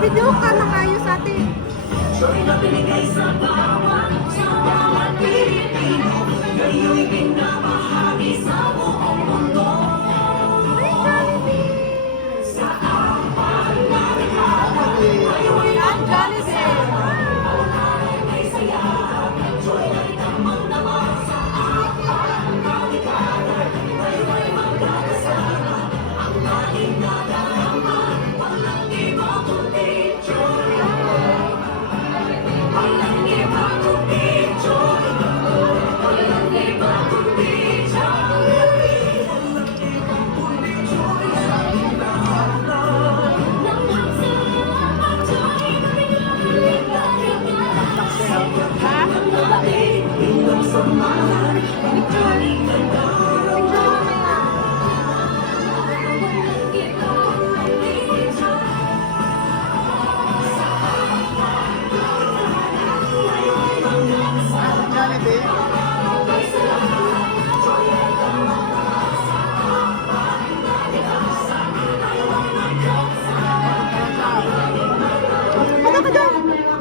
Video ka makayos atin. Joy na binigay sa bawat Pilipino, ngayon'y pinamahagi sa buong mundo. Sa apat na rekada, ngayon'y ang Jollibee. May saya, joy na'y damang-damang sa apat na rekada. Ngayon'y magkakasama, ang ating nadarama, walang iba kundi joy. Walang iba kundi joy. Walang iba kundi joy.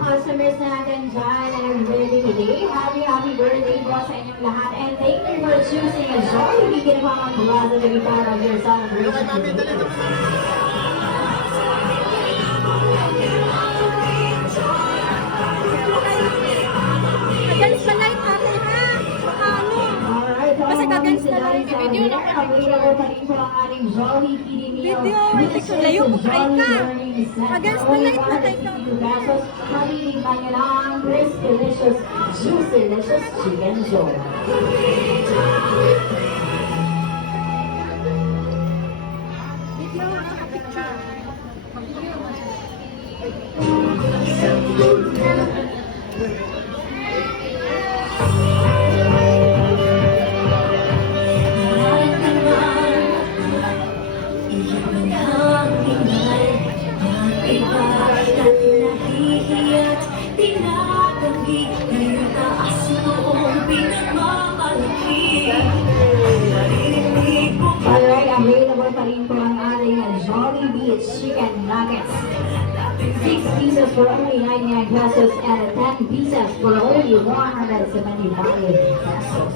Customers natin dyan and really today. Happy birthday po sa inyong lahat and thank you for choosing a Jollibee Ginawang Plaza to be part of your celebration. Against the light ate ha. Ano? Alright, Basta gagans na lang. video na available pa rin po ang ating Jollibee meal. Video, hindi ko layo mo kain ka. Against the light na tayo ka. Maliligman nyo na ang crisp, delicious, juicy, delicious chicken joy. Video na picture. Alright, available pa rin po ang ating Jollibee Chicken Nuggets. 6 pieces for only 99 pesos and 10 pieces for only 175 pesos.